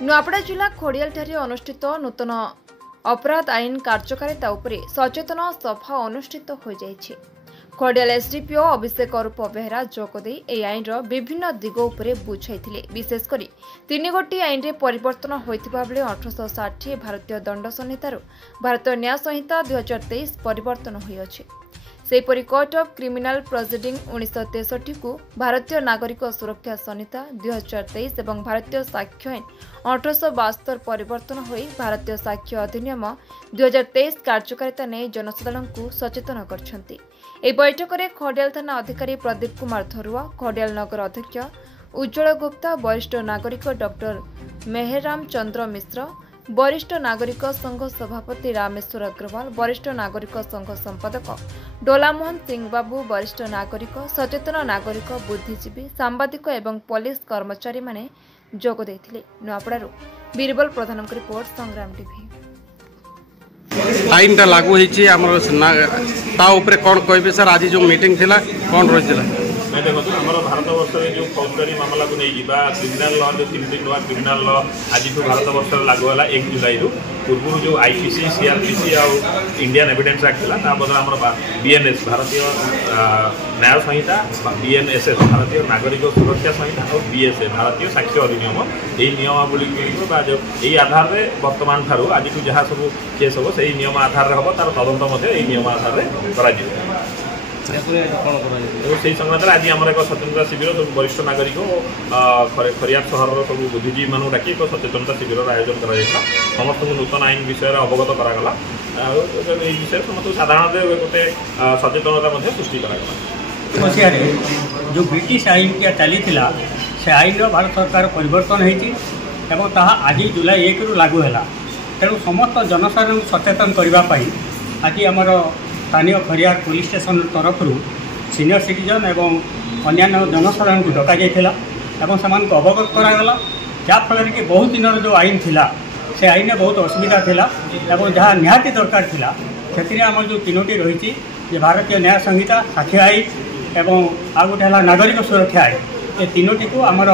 नुआपड़ा जिला खोडियालଠାରେ अनुष्ठित नूतन अपराध आईन कार्यकारिता उपरे सचेतन सभा अनुष्ठित हो जाइछि। खोडियाल एसडीपीओ अभिषेक अरूप बेहरा जोगदे ए आईन विभिन्न दिग उपरे बुझाइथिले। विशेषकर 3 गोटी आईन रे परिवर्तन होइथिबा बेले 1860 भारतीय दंड संहितार भारतीय न्याय संहिता 2023 परिवर्तन होइअछि। सेपरि कोर्ट ऑफ क्रिमिनल प्रोसीडिंग 1963 को भारतीय नागरिक सुरक्षा संहिता 2023 एवं भारतीय साक्ष्य आईन 1872 परिवर्तन होई भारतीय साक्ष्य अधिनियम 2023 कार्यकारिता ने जनसाधारण को सचेतन करछंती। ए बैठक में खोडियाल थाना अधिकारी प्रदीप कुमार धरुआ, खोडियाल नगर अध्यक्ष उज्ज्वल गुप्ता, वरिष्ठ नागरिक डॉक्टर मेहराम चंद्र मिश्र, वरिष्ठ नागरिक संघ सभापति रामेश्वर अग्रवाल, वरिष्ठ नागरिक संघ संपादक डोलामोहन सिंह बाबू, वरिष्ठ नागरिक, सचेतन नागरिक, बुद्धिजीवी, सांबादिक एवं पुलिस कर्मचारी माने जोग देथिले। नुआपड़ारू बीरबल प्रधान रिपोर्ट, संग्राम टीवी। आईन टा लागू होईची हमर ता ऊपर कोन कहबे सर? आज जो मीटिंग थिला कोन रहिला? मैं देखो आम भारत वर्ष में जो फौजदारी मामला को नहीं क्रिमिनाल लॉ जो 3 नुआ क्रिमिनाल लॉ आज भारत वर्ष लागू है 1 जुलाई पूर्व जो आईपीसी, सीआरपीसी और इंडियन एविडेंस एक्ट था बदल आम बीएनएस भारतीय न्याय संहिता, बीएनएसएस भारतीय नागरिक सुरक्षा संहिता और बीएसए भारतीय साक्ष्य अधिनियम यही नियमावली यही आधार में वर्तमान ठारू आज जहाँ सब केस हम से नियम आधार हम तार तदंत नियम आधार से संक्रांत आज आम एक सचेतनता शिविर सब वरिष्ठ नागरिक खरियार सहर सब बुद्धिजीवी मानू डाक एक सचेतनता शिविर आयोजन कर समस्त नूतन आईन विषय अवगत करागला विषय समस्त साधारण गोटे सचेतनता सृष्टि करागला। जो ब्रिटिश आईन क्या चली से आईन भारत सरकार परिवर्तन होती आज जुलाई 1 रु लागू है। तेणु समस्त जनसाधारण सचेतन करने आज आमर स्थानीय खरियार पुलिस स्टेशन तरफ सीनियर सिटीजन एवं अन्यान्य जनसाधारण को डका जाइथिला एवं समान को अवगत करागला। जाफल कि बहुत दिन जो आईन थिला से आईन में बहुत असुविधा थिला एवं जहाँ निहाती दरकार थिला से आम जो 3टी रही भारतीय न्याय संहिता, साक्ष्य आईन एवं आ गोटे है नागरिक सुरक्षा आईन, ये 3टी को आमर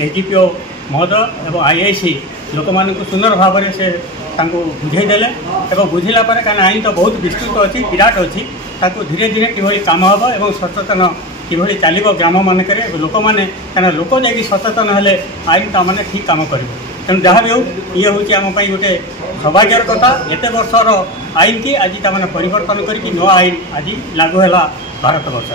एसडीपीओ महोदय एवं आईआईसी लोक मान सुंदर भाव से बुझेदेले बुझिला कहीं आईन तो बहुत विस्तृत अच्छी विराट अच्छी धीरे धीरे कि कम हम और सचेतन कि चलो ग्राम मानक लोक मैंने कहीं लोक जा सचेतन हेले आईन तो मैंने ठीक कम कर। तेणु जहाँ भी हो ये हूँ आम गोटे सौभाग्यर कथा एत वर्षर आईन की आज परिवर्तन करके नया आईन आज लागू है भारत वर्ष।